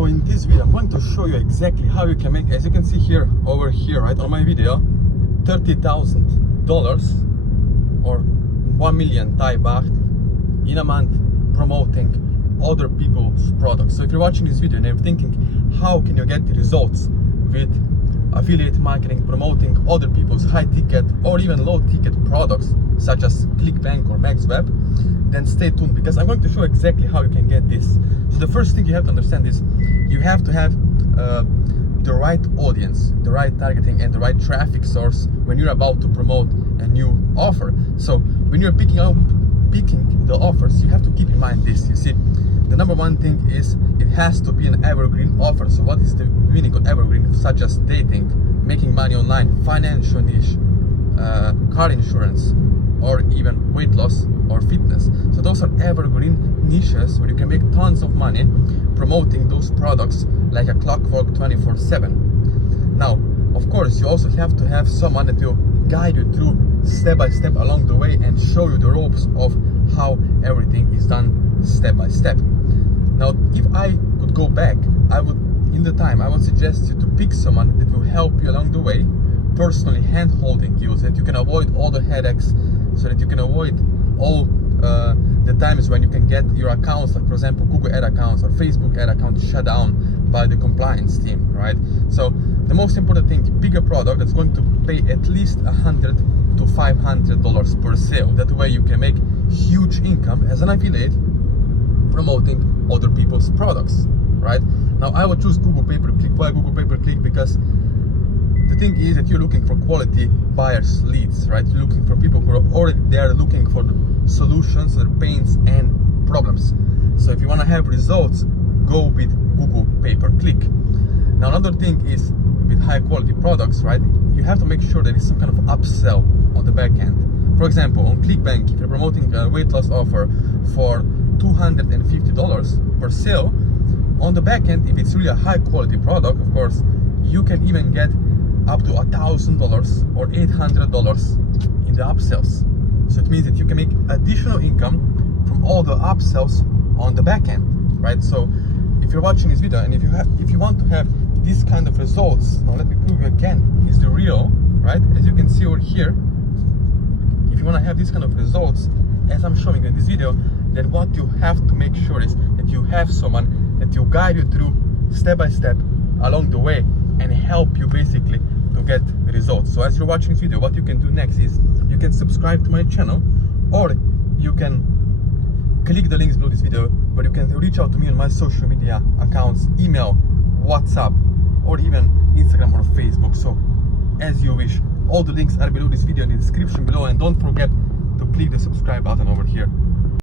So in this video, I'm going to show you exactly how you can make, as you can see here, over here, right on my video, $30,000 or 1 million Thai baht in a month promoting other people's products. So if you're watching this video and you're thinking, how can you get the results with affiliate marketing, promoting other people's high ticket or even low ticket products such as clickbank or MaxWeb, then stay tuned, because I'm going to show exactly how you can get this. So the first thing you have to understand is you have to have the right audience, the right targeting and the right traffic source when you're about to promote a new offer. So when you're picking the offers, you have to keep in mind this. You see, the number one thing is it has to be an evergreen offer. So what is the meaning of evergreen? Such as dating, making money online, financial niche, car insurance, or even weight loss or fitness. So those are evergreen niches where you can make tons of money promoting those products like a clockwork 24/7. Now, of course, you also have to have someone that will guide you through step by step along the way and show you the ropes of how everything is done step by step. Now, if I could go back, I would suggest you to pick someone that will help you along the way, personally hand-holding you, so that you can avoid all the headaches, so that you can avoid all the times when you can get your accounts, like for example Google ad accounts or Facebook ad accounts, shut down by the compliance team, right? So the most important thing, pick a product that's going to pay at least $100 to $500 per sale. That way you can make huge income as an affiliate promoting other people's products, right? Now I would choose Google pay-per-click. Why Google pay-per-click? Because the thing is that you're looking for quality buyers leads, right? You're looking for people who are already there looking for solutions, their pains and problems. So if you want to have results, go with Google pay-per-click. Now another thing is with high quality products, right? You have to make sure there is some kind of upsell on the back end. For example, on clickbank, if you're promoting a weight loss offer for $250 per sale, on the back end, if it's really a high quality product, of course, you can even get up to $1,000 or $800 in the upsells. So it means that you can make additional income from all the upsells on the back end, right? So if you're watching this video and if you want to have this kind of results, now let me prove you again, is the real, right? As you can see over here, if you want to have this kind of results, as I'm showing you in this video, then what you have to make sure is that you have someone that will guide you through step by step along the way and help you basically to get the results. So as you're watching this video, what you can do next is you can subscribe to my channel, or you can click the links below this video where you can reach out to me on my social media accounts, email, WhatsApp, or even Instagram or Facebook. So as you wish. All the links are below this video in the description below, and don't forget to click the subscribe button over here.